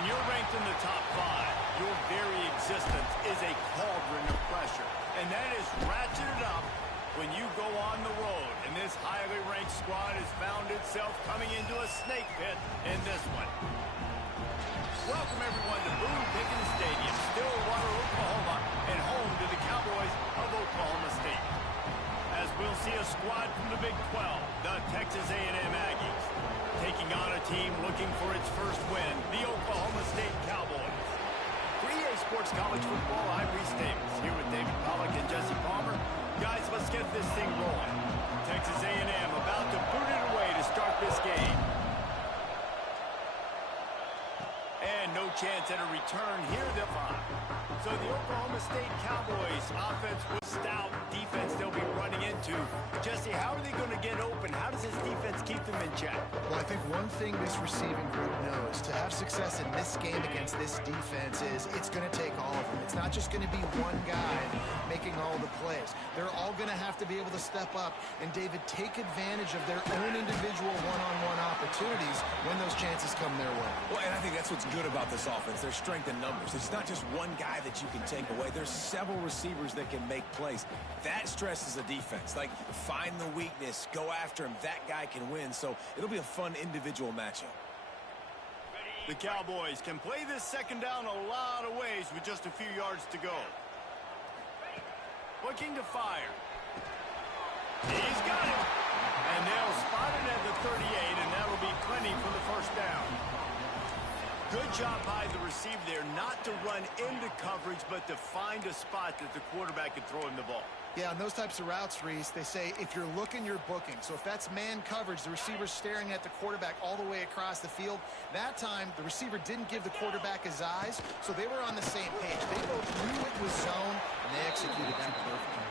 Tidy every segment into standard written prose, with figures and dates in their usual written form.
When you're ranked in the top 5, your very existence is a cauldron of pressure. And that is ratcheted up when you go on the road. And this highly ranked squad has found itself coming into a snake pit in this one. Welcome, everyone, to Boone Pickens Stadium, Stillwater, Oklahoma, and home to the Cowboys of Oklahoma State. As we'll see a squad from the Big 12, the Texas A&M Aggies, taking on a team looking for its first win, the Oklahoma State Cowboys. For EA Sports College Football, I'm Reese Davis, here with David Pollack and Jesse Palmer. Guys, let's get this thing rolling. Texas A&M about to boot it away to start this game. And no chance at a return here, they'll find. So the Oklahoma State Cowboys offense was stout. Defense they'll be running into. Jesse, how are they going to get open? How does this defense keep them in check? Well, I think one thing this receiving group knows, to have success in this game against this defense is it's going to take all of them. It's not just going to be one guy making all the plays. They're all going to have to be able to step up and, David, take advantage of their own individual one-on-one opportunities when those chances come their way. Well, and I think that's what's good about this offense, their strength in numbers. It's not just one guy that you can take away. There's several receivers that can make plays. That stresses a defense. Like, find the weakness, go after him. That guy can win. So it'll be a fun individual matchup. The Cowboys can play this second down a lot of ways with just a few yards to go. Looking to fire. He's got it. And they'll spot it at the 38, and that'll be plenty for the first down. Good job by the receiver there, not to run into coverage, but to find a spot that the quarterback can throw him the ball. Yeah, on those types of routes, Reese, they say if you're looking, you're booking. So if that's man coverage, the receiver's staring at the quarterback all the way across the field. That time, the receiver didn't give the quarterback his eyes, so they were on the same page. They both knew it was zone, and they executed that perfectly.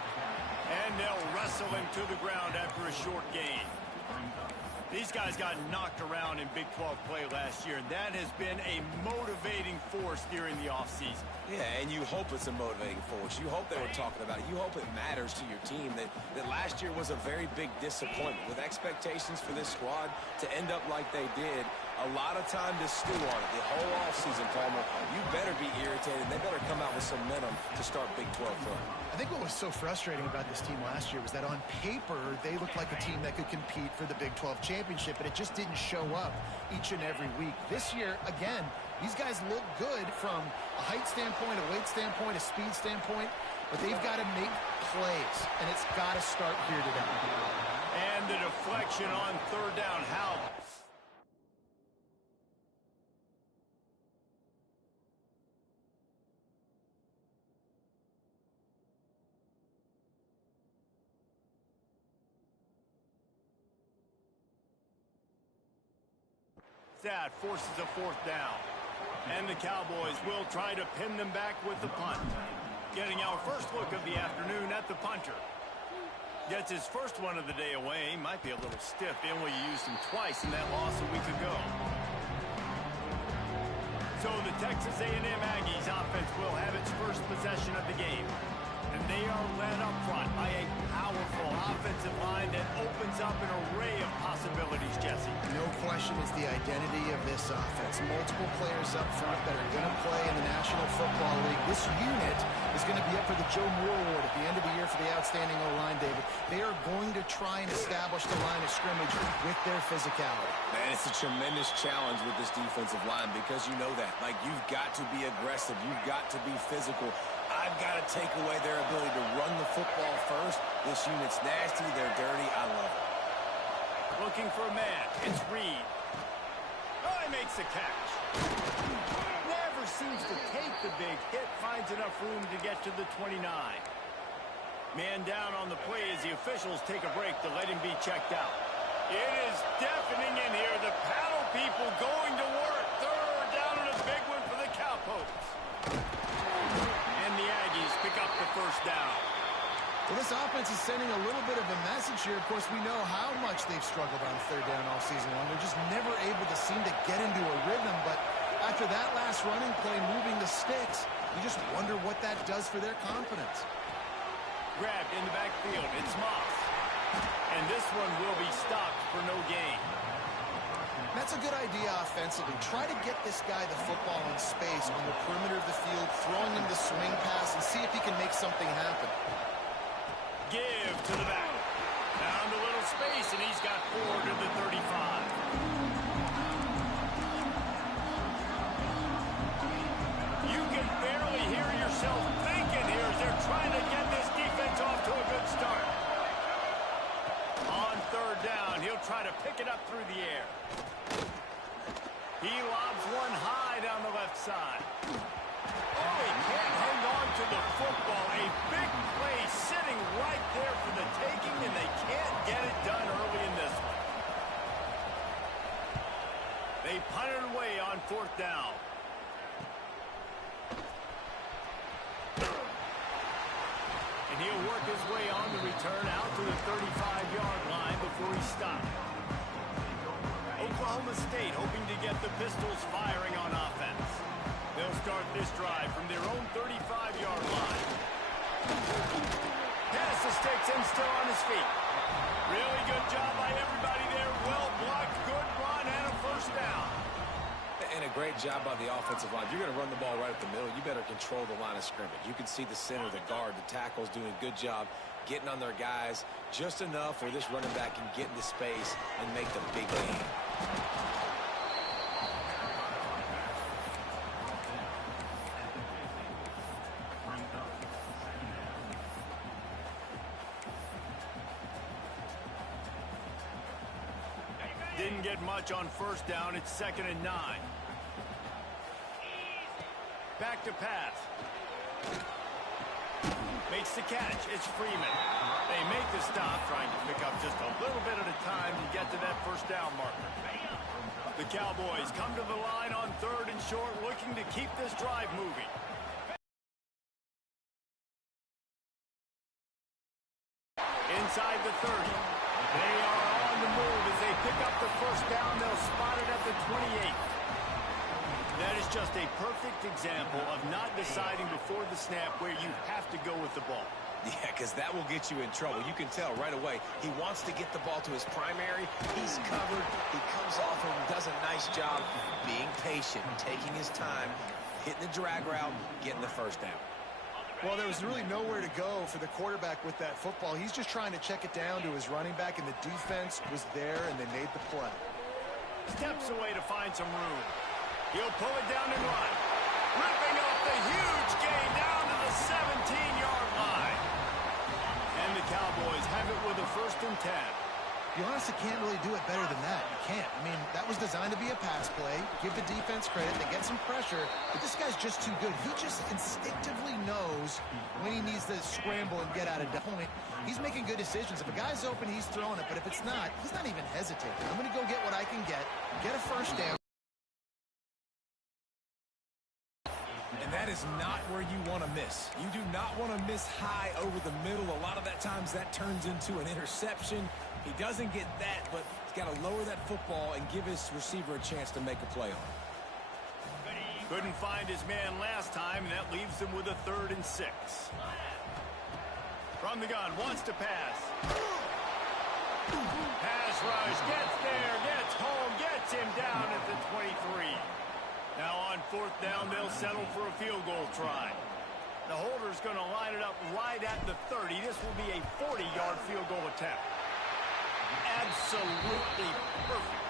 And they'll wrestle him to the ground after a short gain. These guys got knocked around in Big 12 play last year, and that has been a motivating force during the offseason. Yeah, and you hope it's a motivating force. You hope they were talking about it. You hope it matters to your team that last year was a very big disappointment. With expectations for this squad to end up like they did, a lot of time to stew on it. The whole offseason, Palmer, you better be irritated. They better come out with some momentum to start Big 12 play. I think what was so frustrating about this team last year was that on paper, they looked like a team that could compete for the Big 12 championship, but it just didn't show up each and every week. This year, again, these guys look good from a height standpoint, a weight standpoint, a speed standpoint, but they've got to make plays, and it's got to start here today. And the deflection on third down. How? That forces a fourth down. And the Cowboys will try to pin them back with the punt. Getting our first look of the afternoon at the punter. Gets his first one of the day away. Might be a little stiff. They only used him twice in that loss a week ago. So the Texas A&M Aggies offense will have its first possession of the game. And they are led up front by a powerful offensive line that opens up an array of possibilities, Jesse. No question it's the identity of this offense. Multiple players up front that are going to play in the National Football League. This unit is going to be up for the Joe Moore Award at the end of the year for the outstanding O-line, David. They are going to try and establish the line of scrimmage with their physicality. Man, it's a tremendous challenge with this defensive line because you know that. Like, you've got to be aggressive. You've got to be physical. I've got to take away their ability to run the football first. This unit's nasty. They're dirty. I love it. Looking for a man. It's Reed. Oh, he makes the catch. Never seems to take the big hit. Finds enough room to get to the 29. Man down on the play as the officials take a break to let him be checked out. It is deafening in here. The paddle people going to work. Third down and a big one for the Cowpokes. And the Aggies pick up the first down. Well, this offense is sending a little bit of a message here. Of course, we know how much they've struggled on third down all season long. They're just never able to seem to get into a rhythm. But after that last running play, moving the sticks, you just wonder what that does for their confidence. Grabbed in the backfield. It's Moss. And this one will be stopped for no gain. That's a good idea offensively. Try to get this guy the football in space on the perimeter of the field, throwing him the swing pass, and see if he can make something happen. Give to the back. Found a little space, and he's got 4 to the 35. You can barely hear yourself thinking here as they're trying to get this defense off to a good start. On third down, he'll try to pick it up through the air. He lobs one high down the left side. Oh, he can't hang on to the football. A big play sitting right there for the taking, and they can't get it done early in this one. They punt it away on fourth down. And he'll work his way on the return out to the 35-yard line before he stopped. Oklahoma State hoping to get the Pistols firing on offense. They'll start this drive from their own 35-yard line. Pass the sticks and still on his feet. Really good job by everybody there. Well blocked, good run, and a first down. And a great job by the offensive line. If you're going to run the ball right up the middle, you better control the line of scrimmage. You can see the center, the guard, the tackles doing a good job getting on their guys just enough where this running back can get into space and make the big gain. Didn't get much on first down. It's 2nd and 9. Back to pass. Makes the catch. It's Freeman. They make the stop, trying to pick up just a little bit at a time to get to that first down marker. The Cowboys come to the line on 3rd and short, looking to keep this drive moving. Inside the 30. They are on the move as they pick up the first down. They'll spot it at the 28. That is just a perfect example of not deciding before the snap where you have to go with the ball. Yeah, because that will get you in trouble. You can tell right away he wants to get the ball to his primary. He's covered. He comes off and does a nice job being patient, taking his time, hitting the drag route, getting the first down. Well, there was really nowhere to go for the quarterback with that football. He's just trying to check it down to his running back, and the defense was there, and they made the play. Steps away to find some room. He'll pull it down and run. Ripping off the huge gain down to the 17-yard line. And the Cowboys have it with a 1st and 10. You honestly can't really do it better than that. You can't. I mean, that was designed to be a pass play. Give the defense credit. They get some pressure. But this guy's just too good. He just instinctively knows when he needs to scramble and get out of the point. He's making good decisions. If a guy's open, he's throwing it. But if it's not, he's not even hesitating. I'm going to go get what I can get a first down. And that is not where you want to miss. You do not want to miss high over the middle. A lot of that times that turns into an interception. He doesn't get that, but he's got to lower that football and give his receiver a chance to make a play on it. Couldn't find his man last time, and that leaves him with a 3rd and 6. From the gun, wants to pass. Pass rush, gets there, gets home, gets him down at the 23. Now on 4th down, they'll settle for a field goal try. The holder's going to line it up right at the 30. This will be a 40-yard field goal attempt. Absolutely perfect.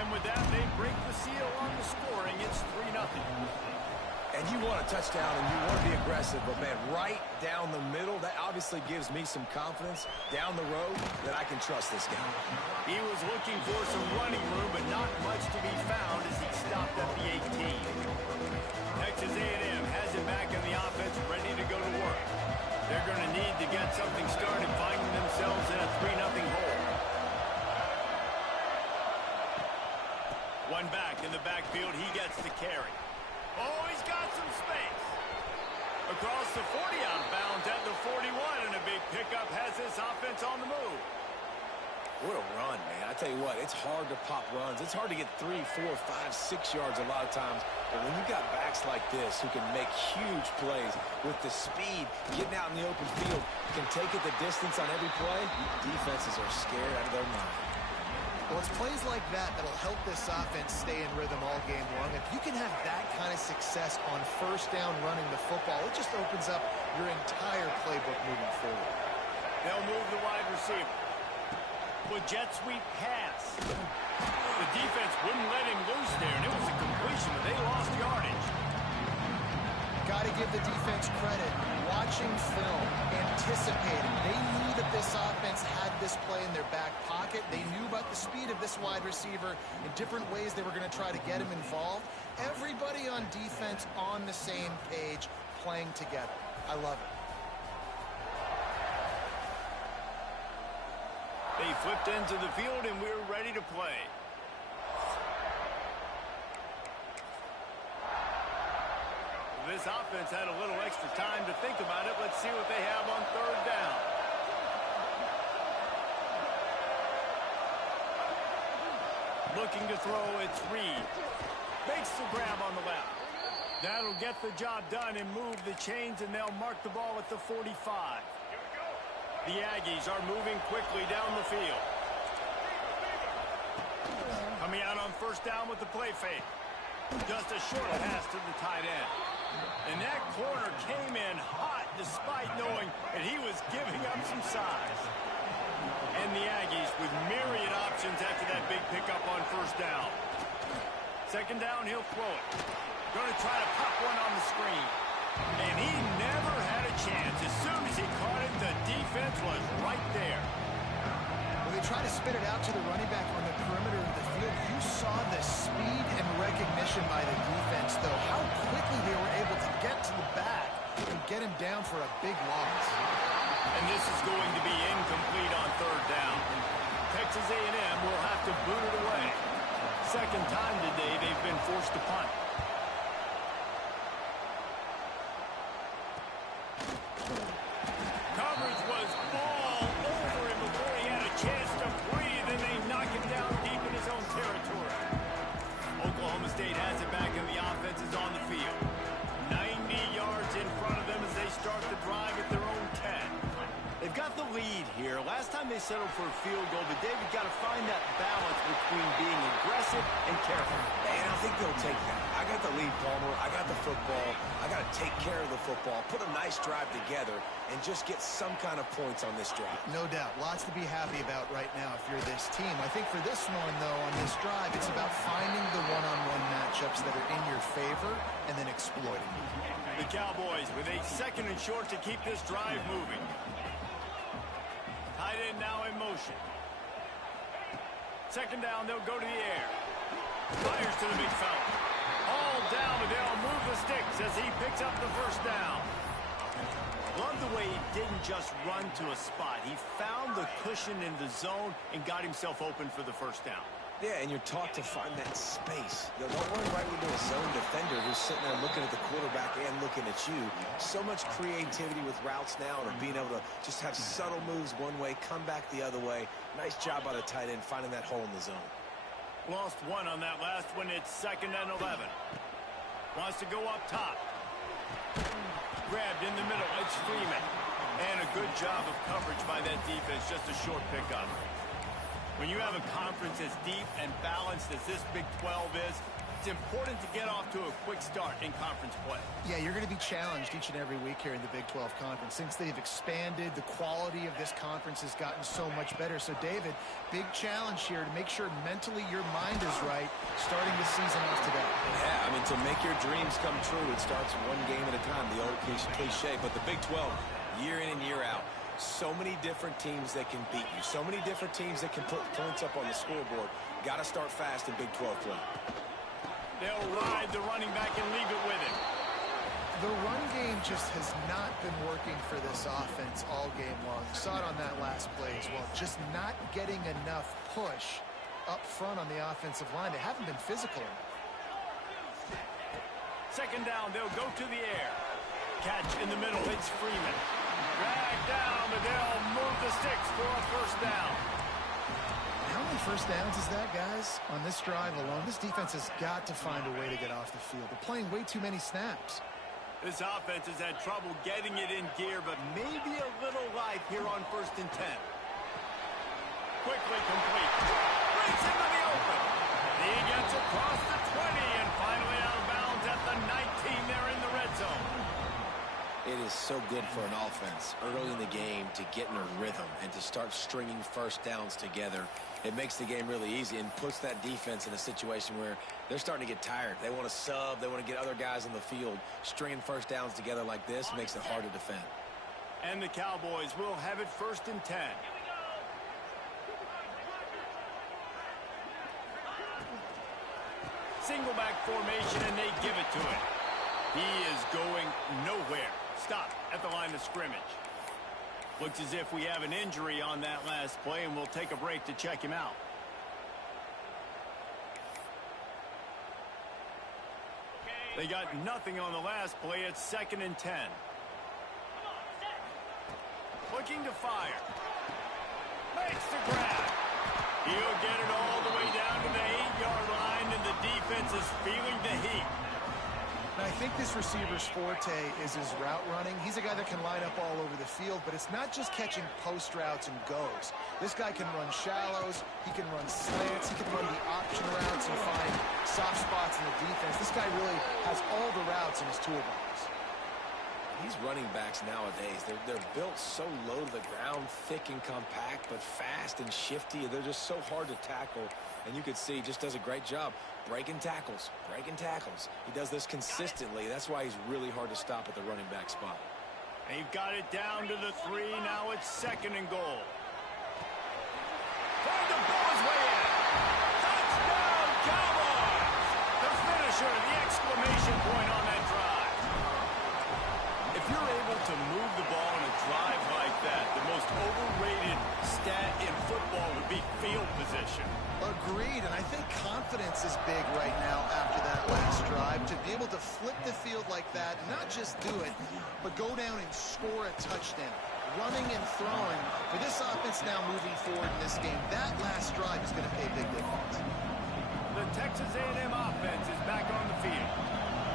And with that, they break the seal on the scoring. It's 3-0. And you want a touchdown and you want to be aggressive, but man, right down the middle, that obviously gives me some confidence down the road that I can trust this guy. He was looking for some running room, but not much to be found as he stopped at the 18. Texas A&M has it back in the offense, ready to go to work. They're going to need to get something started, finding themselves in a 3-0 hole. One back in the backfield, he gets the carry. Oh, he's got some space. Across the 40, out of bounds at the 41, and a big pickup has this offense on the move. What a run, man. I tell you what, it's hard to pop runs. It's hard to get 3, 4, 5, 6 yards a lot of times. But when you've got backs like this who can make huge plays with the speed, getting out in the open field, can take it the distance on every play, defenses are scared out of their mind. Well, it's plays like that that'll help this offense stay in rhythm all game long. If you can have that kind of success on first down running the football, it just opens up your entire playbook moving forward. They'll move the wide receiver. With jet sweep pass. The defense wouldn't let him loose there, and it was a completion, but they lost yardage. Got to give the defense credit. Watching film, anticipating. They knew that this offense had this play in their back pocket. They knew about the speed of this wide receiver in different ways they were going to try to get him involved. Everybody on defense on the same page, playing together. I love it. They flipped into the field, and we're ready to play. This offense had a little extra time to think about it. Let's see what they have on third down. Looking to throw, it's Reed. Makes the grab on the left. That'll get the job done and move the chains, and they'll mark the ball at the 45. The Aggies are moving quickly down the field. Coming out on first down with the play fake. Just a short pass to the tight end. And that corner came in hot despite knowing that he was giving up some size. And the Aggies with myriad options after that big pickup on first down. Second down, he'll throw it. Going to try to pop one on the screen. And he never had a chance. As soon as he caught it, the defense was right there. When they try to spit it out to the running back on the perimeter of the field, you saw the speed and recognition by the defense, though. How quickly they were able to get to the back and get him down for a big loss. And this is going to be incomplete on third down. Texas A&M will have to boot it away. Second time today they've been forced to punt. Coverage was all over him before he had a chance to breathe, and they knock him down deep in his own territory. Oklahoma State has it back, and the offense is on the field. 90 yards in front of them as they start the drive at their own 10. They've got the lead here. Last time they settled for a field goal, but David got to find that balance between being aggressive and careful. And I think they'll take that. I got the lead, Palmer. I got the football. I got to take care of the football, put a nice drive together, and just get some kind of points on this drive. No doubt. Lots to be happy about right now if you're this team. I think for this one, though, on this drive, it's about finding the one-on-one matchups that are in your favor and then exploiting them. The Cowboys with a second and short to keep this drive moving. Tight end now in motion. Second down, they'll go to the air. Fires to the big fella. All down, but they'll move the sticks as he picks up the first down. Love the way he didn't just run to a spot. He found the cushion in the zone and got himself open for the first down. Yeah, and you're taught to find that space. You know, don't run right into a zone defender who's sitting there looking at the quarterback and looking at you. So much creativity with routes now and being able to just have subtle moves one way, come back the other way. Nice job by the tight end finding that hole in the zone. Lost one on that last one. It's 2nd and 11. Wants to go up top. Grabbed in the middle. It's Freeman. And a good job of coverage by that defense. Just a short pickup. When you have a conference as deep and balanced as this Big 12 is, it's important to get off to a quick start in conference play. Yeah, you're going to be challenged each and every week here in the Big 12 Conference. Since they've expanded, the quality of this conference has gotten so much better. So, David, big challenge here to make sure mentally your mind is right starting the season off today. Yeah, I mean, to make your dreams come true, it starts one game at a time, the old cliche. But the Big 12, year in and year out, so many different teams that can beat you. So many different teams that can put points up on the scoreboard. Got to start fast in Big 12 play. They'll ride the running back and leave it with him. The run game just has not been working for this offense all game long. You saw it on that last play as well. Just not getting enough push up front on the offensive line. They haven't been physical enough. Second down, they'll go to the air. Catch in the middle, it's Freeman. Drag down, but they'll move the sticks for a first down. How many first downs is that, guys? On this drive alone, this defense has got to find a way to get off the field. They're playing way too many snaps. This offense has had trouble getting it in gear, but maybe a little life here on 1st and 10. quickly complete. Brings into the open. He gets across the 20 and finally out of bounds at the 19 there in the red zone. It is so good for an offense early in the game to get in a rhythm and to start stringing first downs together. It makes the game really easy and puts that defense in a situation where they're starting to get tired. They want to sub. They want to get other guys on the field. Stringing first downs together like this makes it hard to defend. And the Cowboys will have it 1st and 10. Single back formation, and they give it to him. He is going nowhere. Stop at the line of scrimmage. Looks as if we have an injury on that last play, and we'll take a break to check him out. They got nothing on the last play. It's 2nd and 10. Looking to fire. Makes the grab. He'll get it all the way down to the 8-yard line, and the defense is feeling the heat. Now, I think this receiver's forte is his route running. He's a guy that can line up all over the field, but it's not just catching post routes and goes. This guy can run shallows, he can run slants, he can run the option routes and find soft spots in the defense. This guy really has all the routes in his toolbox. These running backs nowadays, they're built so low to the ground, thick and compact, but fast and shifty. They're just so hard to tackle. And you can see he just does a great job breaking tackles, He does this consistently. That's why he's really hard to stop at the running back spot. They've got it down to the 3. Now it's 2nd and goal. Trying to blow his way in. Touchdown, Cowboys! The finisher, the exclamation point on that drive. If you're able to move the ball in a drive like that, the most overrated stat in football would be field position. Agreed, and I think confidence is big right now after that last drive. To be able to flip the field like that, not just do it, but go down and score a touchdown. Running and throwing. For this offense now moving forward in this game, that last drive is going to pay a big difference. The Texas A&M offense is back on the field.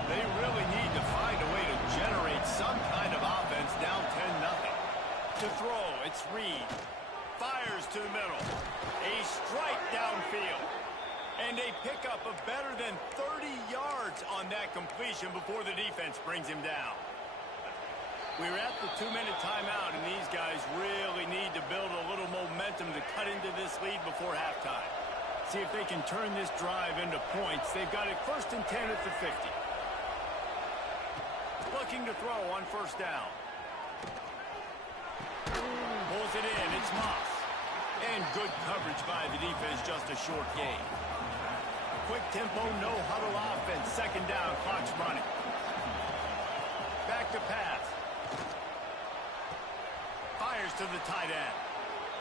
They really need to find a way to generate some kind of offense down 10-0. To throw, it's Reed. Fires to the middle. A strike downfield. And a pickup of better than 30 yards on that completion before the defense brings him down. We're at the 2-minute timeout, and these guys really need to build a little momentum to cut into this lead before halftime. See if they can turn this drive into points. They've got it 1st and 10 at the 50. Looking to throw on 1st down. Pulls it in. It's Moss. And good coverage by the defense, just a short gain. Quick tempo, no huddle offense. 2nd down, clock's running. Back to pass. Fires to the tight end.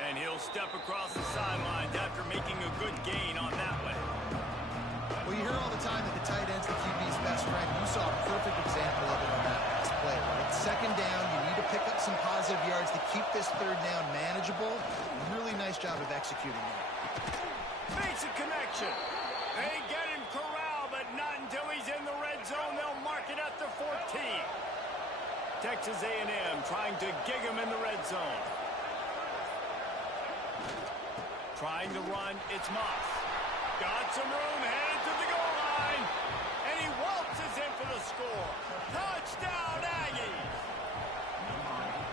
And he'll step across the sidelines after making a good gain on that one. Well, you hear all the time that the tight end's the QB's best friend. You saw a perfect example of it on that last play, right? 2nd down, you need to pick up some positive yards to keep this 3rd down manageable. Really nice job of executing that. Makes a connection. They get him corralled, but not until he's in the red zone. They'll mark it at the 14. Texas A&M trying to gig him in the red zone. Trying to run, it's Moss. Got some room, headed to the goal line. And he waltzes in for the score. Touchdown, Aggies!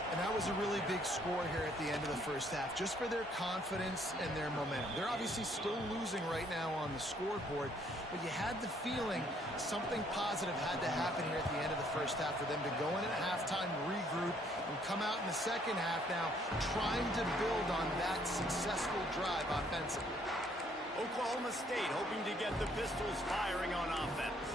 And that was a really big score here at the end of the 1st half, just for their confidence and their momentum. They're obviously still losing right now on the scoreboard, but you had the feeling something positive had to happen here at the end of the 1st half for them to go in at halftime, regroup, and come out in the 2nd half now trying to build on that successful drive offensively. Oklahoma State hoping to get the Pistols firing on offense.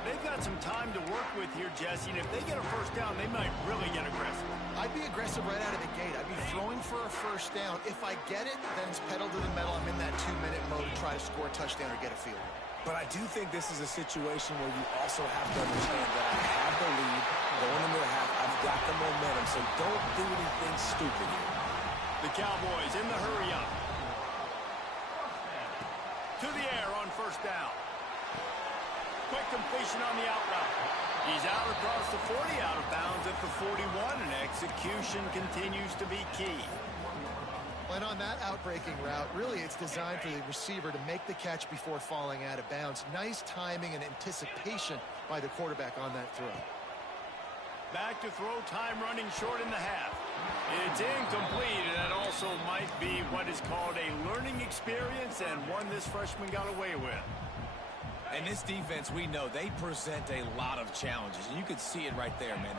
They've got some time to work with here, Jesse, and if they get a 1st down, they might really get aggressive. I'd be aggressive right out of the gate. I'd be throwing for a 1st down. If I get it, then it's pedal to the metal. I'm in that 2-minute mode to try to score a touchdown or get a field. But I do think this is a situation where you also have to understand that I have the lead going into the half. I've got the momentum, so don't do anything stupid here. The Cowboys in the hurry up. To the air on 1st down. Quick completion on the out route. He's out across the 40, out of bounds at the 41, and execution continues to be key. And on that outbreaking route, really it's designed for the receiver to make the catch before falling out of bounds. Nice timing and anticipation by the quarterback on that throw. Back to throw, time running short in the half. It's incomplete, and that also might be what is called a learning experience, and one this freshman got away with. And this defense, we know, they present a lot of challenges. And you can see it right there, man.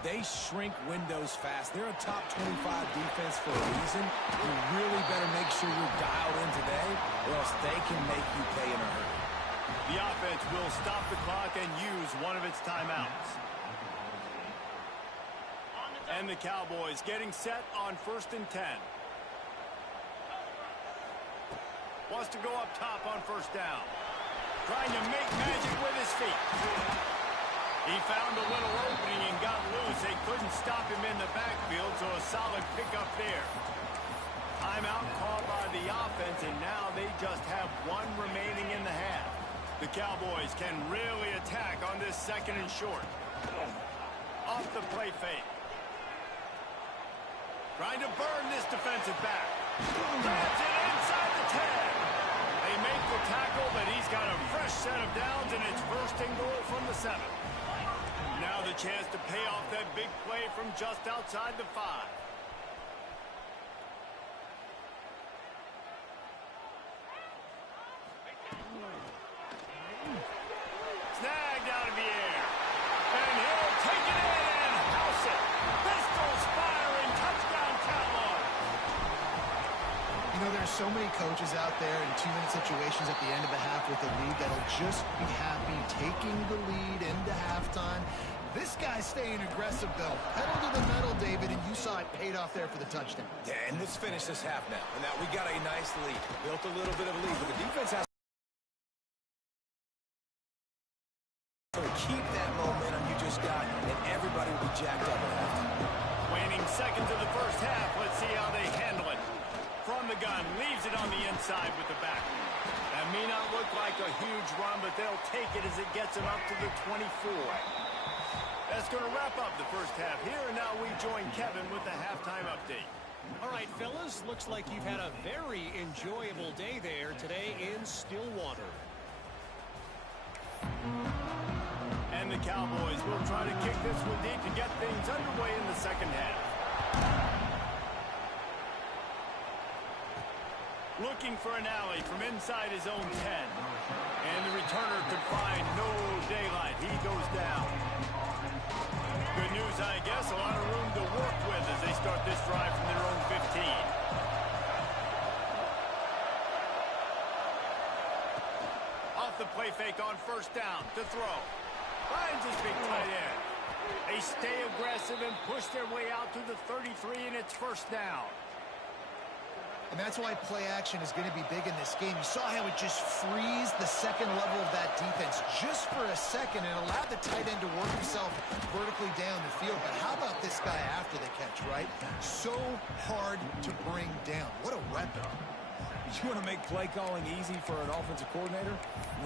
They shrink windows fast. They're a top 25 defense for a reason. You really better make sure you're dialed in today, or else they can make you pay in a hurry. The offense will stop the clock and use one of its timeouts. And the Cowboys getting set on 1st and 10. Wants to go up top on 1st down. Trying to make magic with his feet. He found a little opening and got loose. They couldn't stop him in the backfield, so a solid pickup there. Timeout called by the offense, and now they just have one remaining in the half. The Cowboys can really attack on this 2nd and short. Off the play fake. Trying to burn this defensive back. Grabs it inside the 10. They make the tackle, but he's got a fresh set of downs, and it's 1st and goal from the 7. Now the chance to pay off that big play from just outside the 5. Snagged out of the air. And he'll take it in and house it. Pistols firing, touchdown Cowboys. You know, there's so many coaches out there in 2-minute situations at the end of the half with the lead that'll just be happy taking the lead into halftime. This guy's staying aggressive, though. Pedal to the metal, David, and you saw it paid off there for the touchdown. Yeah, and let's finish this half now. And now we got a nice lead. Built a little bit of a lead, but the defense has to keep that momentum you just got, and everybody will be jacked up at halftime. Waning seconds of the 1st half. Let's see how they handle it. From the gun, leaves it on the inside with the back. That may not look like a huge run, but they'll take it as it gets them up to the 24. That's going to wrap up the 1st half here, and now we join Kevin with the halftime update. All right, fellas, looks like you've had a very enjoyable day there today in Stillwater. And the Cowboys will try to kick this one deep to get things underway in the 2nd half. Looking for an alley from inside his own 10. And the returner could find no daylight. He goes down. Good news, I guess. A lot of room to work with as they start this drive from their own 15. Off the play fake on 1st down to throw. Finds his big tight end. They stay aggressive and push their way out to the 33, and it's 1st down. And that's why play action is going to be big in this game. You saw how it just frees the 2nd level of that defense just for a second and allowed the tight end to work himself vertically down the field. But how about this guy after the catch, right? So hard to bring down. What a weapon. You want to make play calling easy for an offensive coordinator?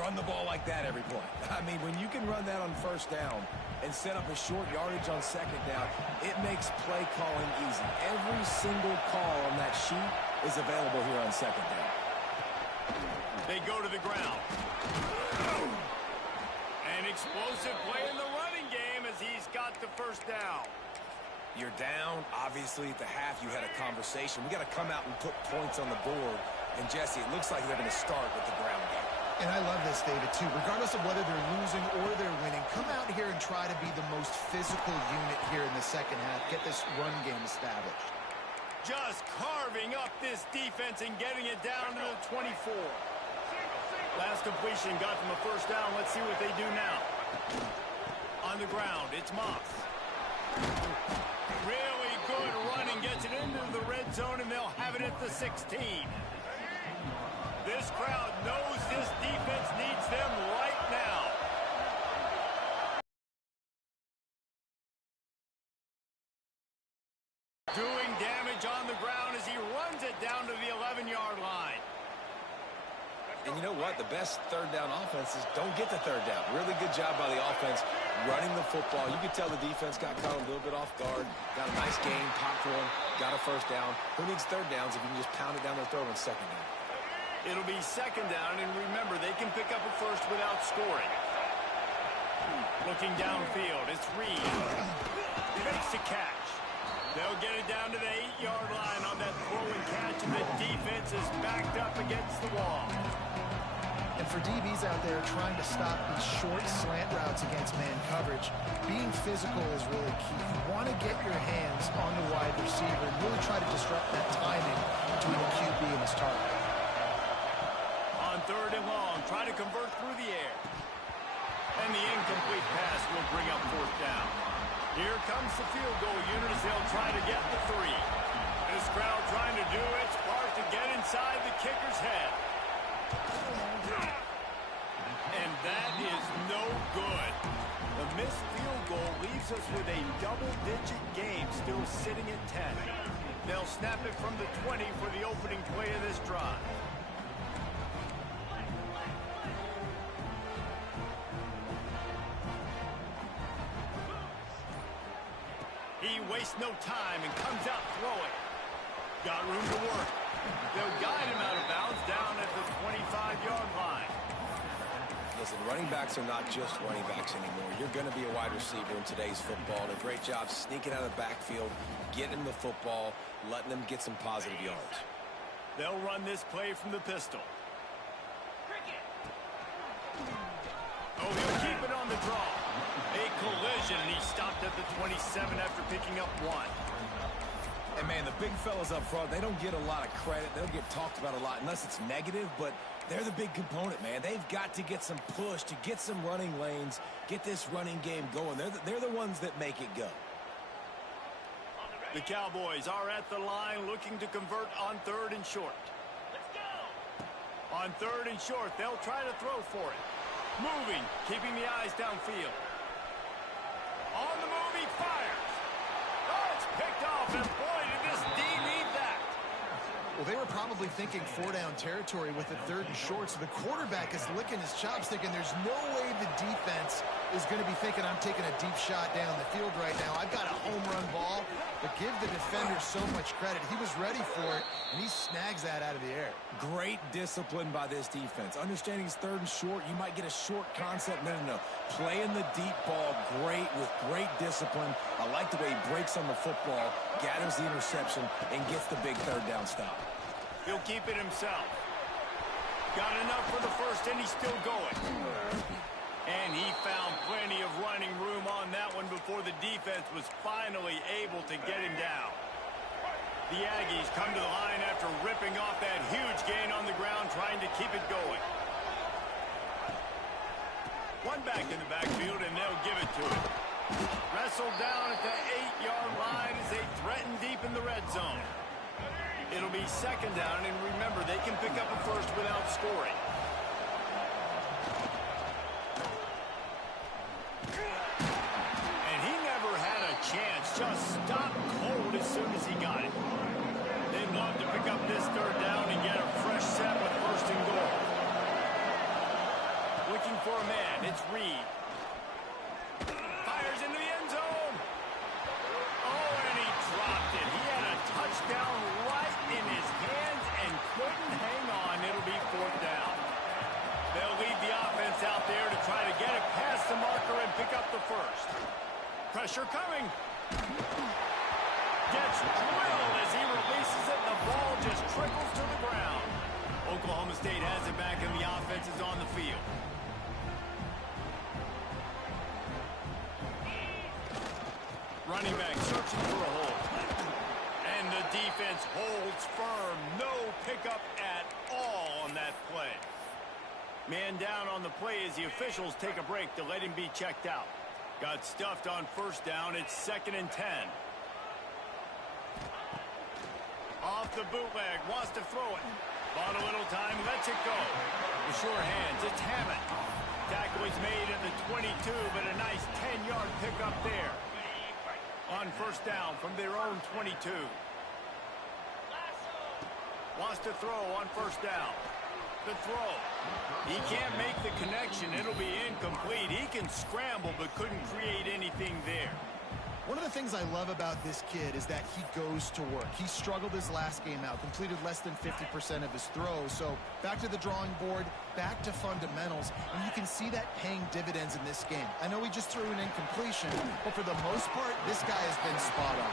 Run the ball like that every play. I mean, when you can run that on 1st down and set up a short yardage on 2nd down, it makes play calling easy. Every single call on that sheet is available here on 2nd down. They go to the ground. An explosive play in the running game as he's got the 1st down. You're down. Obviously, at the half, you had a conversation. We got to come out and put points on the board. And, Jesse, it looks like they're going to start with the ground game. And I love this, David, too. Regardless of whether they're losing or they're winning, come out here and try to be the most physical unit here in the 2nd half. Get this run game established. Just carving up this defense and getting it down to the 24. Last completion got them a 1st down. Let's see what they do now. On the ground, it's Moss. Really good running, gets it into the red zone, and they'll have it at the 16. This crowd knows this defense needs them right now. Doing damage on the ground as he runs it down to the 11-yard line. And you know what? The best 3rd down offenses don't get the 3rd down. Really good job by the offense running the football. You could tell the defense got caught a little bit off guard. Got a nice game, popped one. Got a first down. Who needs third downs if you can just pound it down their throat on second down? It'll be second down, and remember, they can pick up a first without scoring. Looking downfield, it's Reed. Makes the catch. They'll get it down to the 8-yard line on that throw and catch, and the defense is backed up against the wall. And for DBs out there trying to stop these short slant routes against man coverage, being physical is really key. You want to get your hands on the wide receiver and really try to disrupt that timing between the QB and his target. On third and long, try to convert through the air. And the incomplete pass will bring up fourth down. Here comes the field goal unit as they'll try to get the 3. This crowd trying to do its part to get inside the kicker's head. And that is no good. The missed field goal leaves us with a double-digit game still sitting at 10. They'll snap it from the 20 for the opening play of this drive. He wastes no time and comes out throwing. Got room to work. They'll guide him out of bounds down at the 25-yard line. Listen, running backs are not just running backs anymore. You're going to be a wide receiver in today's football. And a great job sneaking out of the backfield, getting the football, letting them get some positive yards. They'll run this play from the pistol. Oh, he'll keep it on the draw. A collision, and he stopped at the 27 after picking up 1. And, man, the big fellas up front, they don't get a lot of credit. They don't get talked about a lot unless it's negative, but they're the big component, man. They've got to get some push, to get some running lanes, get this running game going. They're the ones that make it go. The Cowboys are at the line looking to convert on third and short. Let's go! On third and short, they'll try to throw for it. Moving, keeping the eyes downfield. On the move, he fires. Oh, it's picked off, and boy, did this D need that. Well, they were probably thinking 4-down territory with the third and short, so the quarterback is licking his chops thinking there's no way the defense is going to be thinking I'm taking a deep shot down the field right now. I've got a home run ball, but give the defender so much credit. He was ready for it, and he snags that out of the air. Great discipline by this defense. Understanding it's third and short, you might get a short concept. No. Playing the deep ball great with great discipline. I like the way he breaks on the football, gathers the interception, and gets the big third down stop. He'll keep it himself. Got enough for the first, and he's still going. And he found plenty of running room on that one before the defense was finally able to get him down. The Aggies come to the line after ripping off that huge gain on the ground, trying to keep it going. One back in the backfield, and they'll give it to him. Wrestled down at the 8-yard line as they threaten deep in the red zone. It'll be second down, and remember, they can pick up a first without scoring. And he never had a chance. Just stopped cold as soon as he got it. They'd love to pick up this third down and get a fresh set with first and goal. Looking for a man, it's Reed. Fires into the end zone. Oh, and he dropped it. He had a touchdown right in his hands and couldn't hang on. It'll be fourth down. They'll lead the offense out there to try to get it past the marker and pick up the first. Pressure coming. Gets drilled as he releases it. The ball just trickles to the ground. Oklahoma State has it back and the offense is on the field. Running back searching for a hole. And the defense holds firm. No pickup at all on that play. Man down on the play as the officials take a break to let him be checked out. Got stuffed on first down. It's 2nd and 10. Off the bootleg. Wants to throw it. Bought a little time. Lets it go. The sure hands. It's Hammond. Tackle is made at the 22, but a nice 10-yard pickup there. On first down from their own 22. Wants to throw on first down. The throw. He can't make the connection. It'll be incomplete. He can scramble but couldn't create anything there. One of the things I love about this kid is that he goes to work. He struggled his last game out, completed less than 50% of his throws. So back to the drawing board, back to fundamentals, and you can see that paying dividends in this game. I know he just threw an incompletion, but for the most part, this guy has been spot on.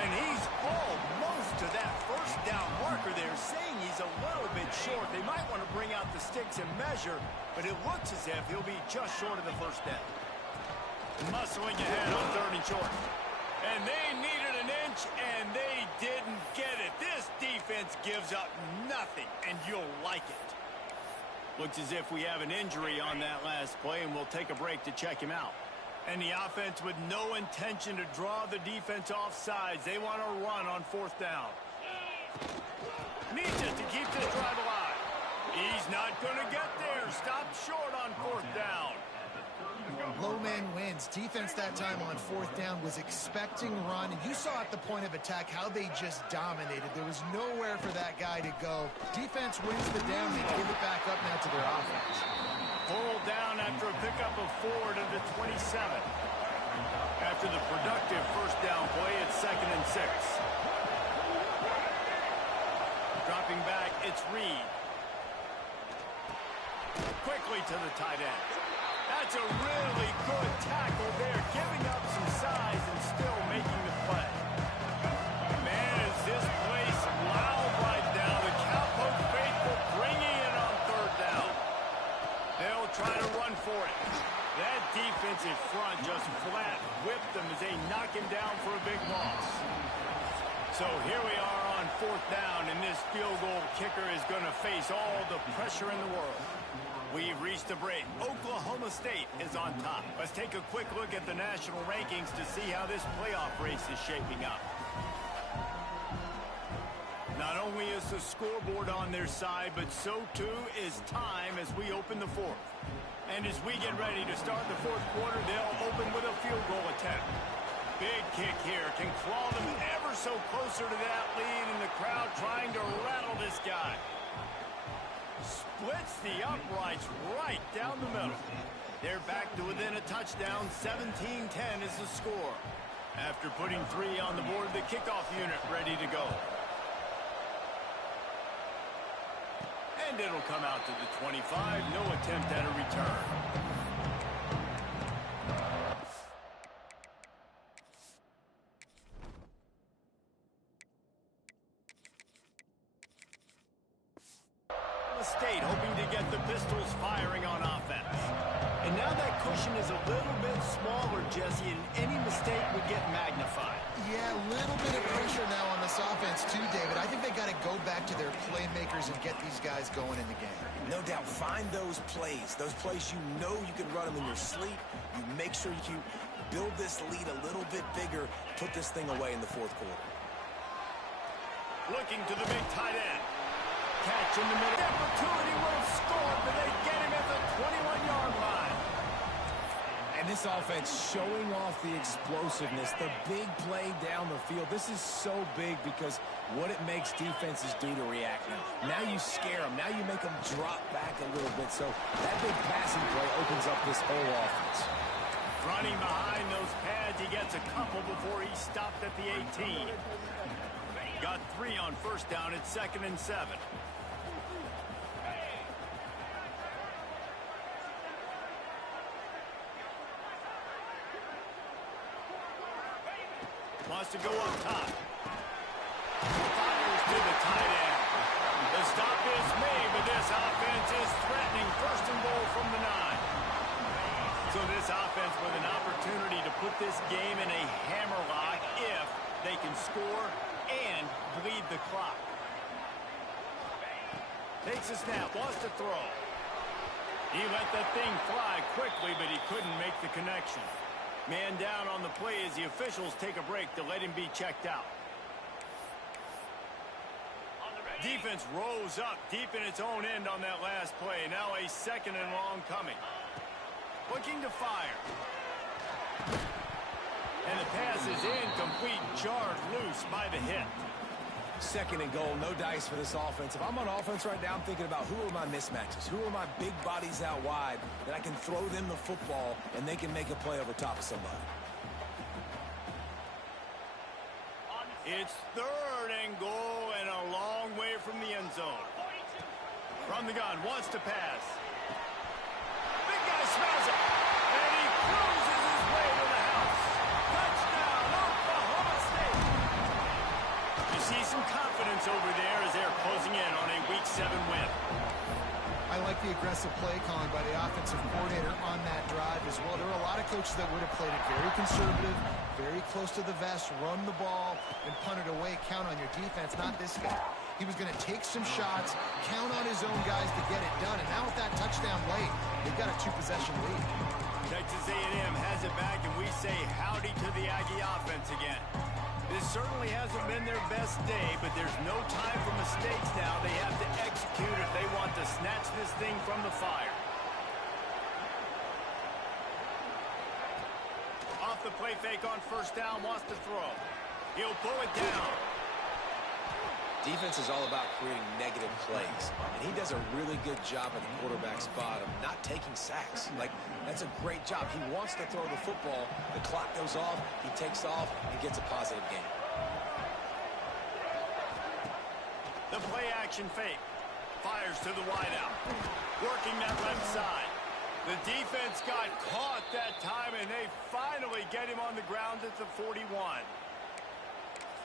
And he's almost to that first down marker there, saying he's a little bit short. They might want to bring out the sticks and measure, but it looks as if he'll be just short of the first down. Muscling ahead on 3rd and short. And they needed an inch, and they didn't get it. This defense gives up nothing, and you'll like it. Looks as if we have an injury on that last play, and we'll take a break to check him out. And the offense with no intention to draw the defense off sides. They want to run on 4th down. Needs it to keep this drive alive. He's not going to get there. Stop short on 4th down. Low man wins. Defense that time on 4th down was expecting run, and you saw at the point of attack how they just dominated. There was nowhere for that guy to go. Defense wins the down. They give it back up now to their offense. Pulled down after a pickup of 4 to the 27. After the productive first down play, it's 2nd and 6. Dropping back, it's Reed. Quickly to the tight end. That's a really good tackle there, giving up some size and still making the play. Man, is this place loud right now. The Cowpoke faithful bringing it on 3rd down. They'll try to run for it. That defensive front just flat whipped them as they knock him down for a big loss. So here we are on 4th down, and this field goal kicker is going to face all the pressure in the world. We've reached a break. Oklahoma State is on top. Let's take a quick look at the national rankings to see how this playoff race is shaping up. Not only is the scoreboard on their side, but so too is time as we open the 4th. And as we get ready to start the 4th quarter, they'll open with a field goal attempt. Big kick here. Can claw them ever so closer to that lead, and the crowd trying to rattle this guy. Splits the uprights right down the middle. They're back to within a touchdown. 17-10 is the score. After putting 3 on the board, the kickoff unit ready to go. And it'll come out to the 25. No attempt at a return. State hoping to get the Pistols firing on offense. And now that cushion is a little bit smaller, Jesse, and any mistake would get magnified. Yeah, a little bit of pressure now on this offense too, David. I think they got to go back to their playmakers and get these guys going in the game. No doubt, find those plays you know you can run them in your sleep. You make sure you build this lead a little bit bigger, put this thing away in the 4th quarter. Looking to the big tight end. Catch in the middle. The opportunity will score, but they get him at the 21-yard line. And this offense showing off the explosiveness, the big play down the field. This is so big because what it makes defenses do to react now. Now you scare them. Now you make them drop back a little bit. So that big passing play opens up this whole offense. Running behind those pads, he gets a couple before he stopped at the 18. Got 3 on first down. It's 2nd and 7. Wants to go up top. Fires to the tight end. The stop is made, but this offense is threatening. 1st and goal from the 9. So this offense with an opportunity to put this game in a hammerlock if they can score and bleed the clock. Takes a snap, wants to throw. He let that thing fly quickly, but he couldn't make the connection. Man down on the play as the officials take a break to let him be checked out. Defense rose up deep in its own end on that last play. Now a 2nd and long coming. Looking to fire. And the pass is incomplete, jarred loose by the hit. 2nd and goal, no dice for this offense. If I'm on offense right now, I'm thinking about who are my mismatches? Who are my big bodies out wide that I can throw them the football and they can make a play over top of somebody? It's 3rd and goal and a long way from the end zone. From the gun, wants to pass. Big guy smells it. And he cruises his way to the house. Touchdown, Oklahoma State. You see some confidence over there as they're closing in on a Week 7 win. I like the aggressive play calling by the offensive coordinator on that drive as well. There were a lot of coaches that would have played it very conservative, very close to the vest, run the ball, and punt it away. Count on your defense, not this guy. He was going to take some shots, count on his own guys to get it done. And now with that touchdown late, they've got a 2-possession lead. Texas A&M has it back, and we say howdy to the Aggie offense again. This certainly hasn't been their best day, but there's no time for mistakes now. They have to execute if they want to snatch this thing from the fire. Off the play fake on 1st down, wants to throw. He'll pull it down. Defense is all about creating negative plays, and he does a really good job at the quarterback spot of not taking sacks. Like, that's a great job. He wants to throw the football. The clock goes off, he takes off, and gets a positive gain. The play action fake. Fires to the wideout. Working that left side. The defense got caught that time, and they finally get him on the ground at the 41.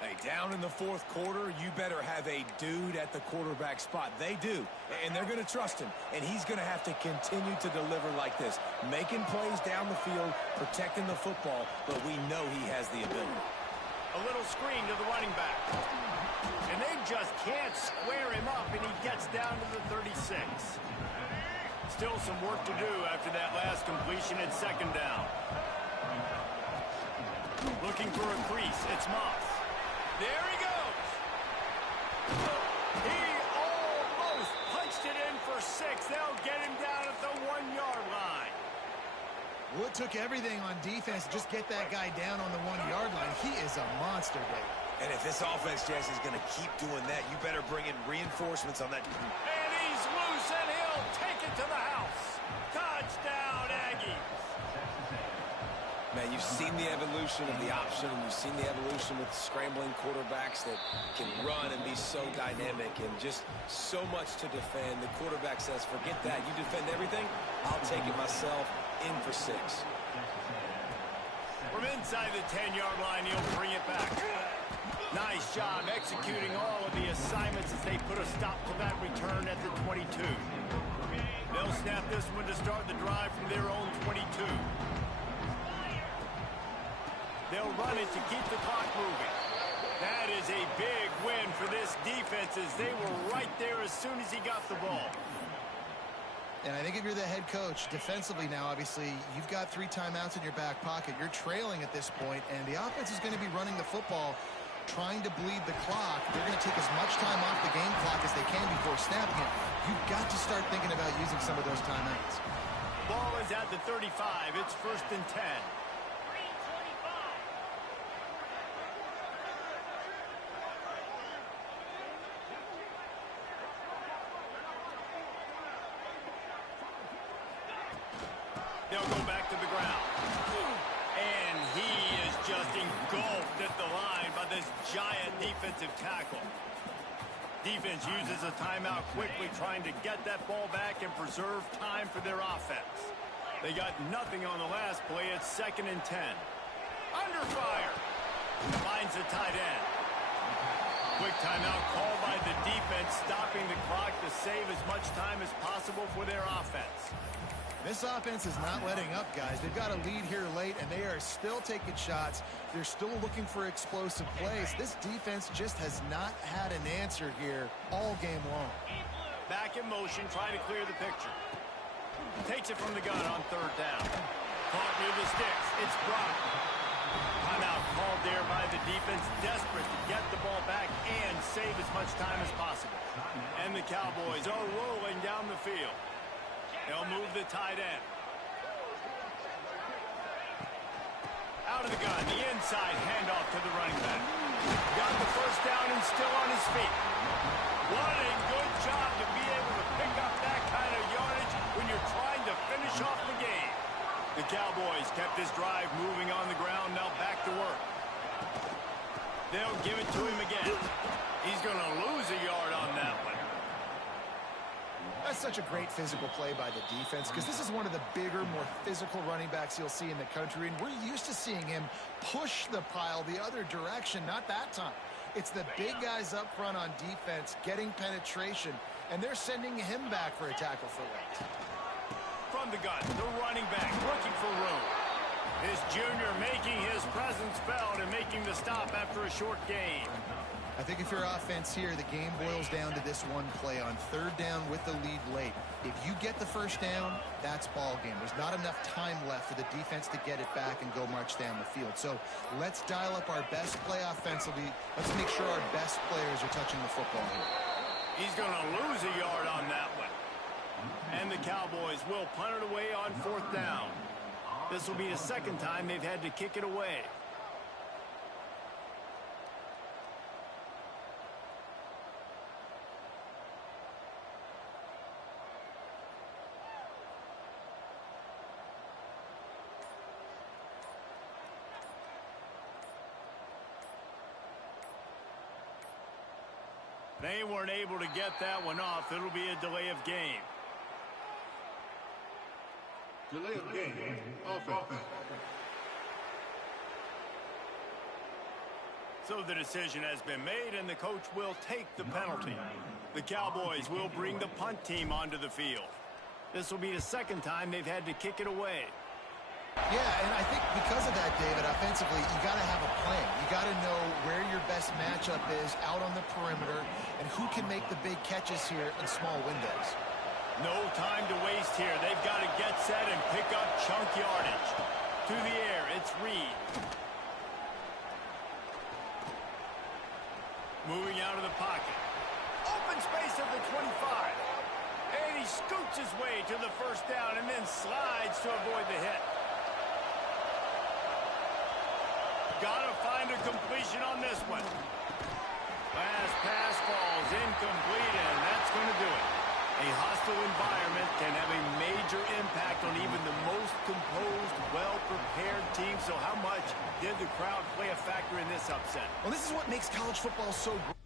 Hey, down in the 4th quarter, you better have a dude at the quarterback spot. They do, and they're going to trust him, and he's going to have to continue to deliver like this, making plays down the field, protecting the football, but we know he has the ability. A little screen to the running back. And they just can't square him up, and he gets down to the 36. Still some work to do after that last completion at 2nd down. Looking for a crease. It's Moss. There he goes. He almost punched it in for 6. They'll get him down at the 1-yard line. Well, it took everything on defense to just get that guy down on the 1-yard line. He is a monster, Dave. And if this offense, Jess, is going to keep doing that, you better bring in reinforcements on that. And he's loose, and he'll take it to the house. Touchdown, Aggies. Man, you've seen the evolution of the option, and you've seen the evolution with scrambling quarterbacks that can run and be so dynamic and just so much to defend. The quarterback says, forget that. You defend everything, I'll take it myself. In for 6. From inside the 10-yard line, he'll bring it back. Nice job executing all of the assignments as they put a stop to that return at the 22. They'll snap this one to start the drive from their own 22. They'll run it to keep the clock moving. That is a big win for this defense as they were right there as soon as he got the ball. And I think if you're the head coach, defensively now, obviously, you've got 3 timeouts in your back pocket. You're trailing at this point, and the offense is going to be running the football, trying to bleed the clock. They're going to take as much time off the game clock as they can before snapping it. You've got to start thinking about using some of those timeouts. Ball is at the 35. It's 1st and 10. They'll go back to the ground. And he is just engulfed at the line by this giant defensive tackle. Defense uses a timeout quickly, trying to get that ball back and preserve time for their offense. They got nothing on the last play. It's 2nd and 10. Under fire. Finds the tight end. Quick timeout called by the defense, stopping the clock to save as much time as possible for their offense. This offense is not letting up, guys. They've got a lead here late, and they are still taking shots. They're still looking for explosive plays. This defense just has not had an answer here all game long. Back in motion, trying to clear the picture. Takes it from the gun on 3rd down. Caught near the sticks. It's Brock. Timeout called there by the defense, desperate to get the ball back and save as much time as possible. And the Cowboys are rolling down the field. They'll move the tight end. Out of the gun, the inside handoff to the running back. Got the 1st down and still on his feet. What a good job to be able to pick up that kind of yardage when you're trying to finish off the game. The Cowboys kept this drive moving on the ground, now back to work. They'll give it to him again. He's going to lose a yard on that one. That's such a great physical play by the defense because this is one of the bigger, more physical running backs you'll see in the country, and we're used to seeing him push the pile the other direction. Not that time. It's the big guys up front on defense getting penetration, and they're sending him back for a tackle for loss. From the gun, the running back looking for room. This junior making his presence felt and making the stop after a short gain. I think if you're offense here, the game boils down to this one play on third down with the lead late. If you get the first down, that's ball game. There's not enough time left for the defense to get it back and go march down the field. So let's dial up our best play offensively. Let's make sure our best players are touching the football here. He's going to lose a yard on that one. And the Cowboys will punt it away on fourth down. This will be the second time they've had to kick it away. They weren't able to get that one off. It'll be a delay of game. Delay of game. Offense. So the decision has been made, and the coach will take the penalty. The Cowboys will bring the punt team onto the field. This will be the second time they've had to kick it away. Yeah, and I think because of that, David, offensively, you got to have a plan. You got to know where your best matchup is out on the perimeter and who can make the big catches here in small windows. No time to waste here. They've got to get set and pick up chunk yardage. To the air, it's Reed. Moving out of the pocket. Open space at the 25. And he scoots his way to the first down and then slides to avoid the hit. Gotta find a completion on this one. Last pass falls incomplete, and that's going to do it. A hostile environment can have a major impact on even the most composed, well-prepared team. So how much did the crowd play a factor in this upset? Well, this is what makes college football so great.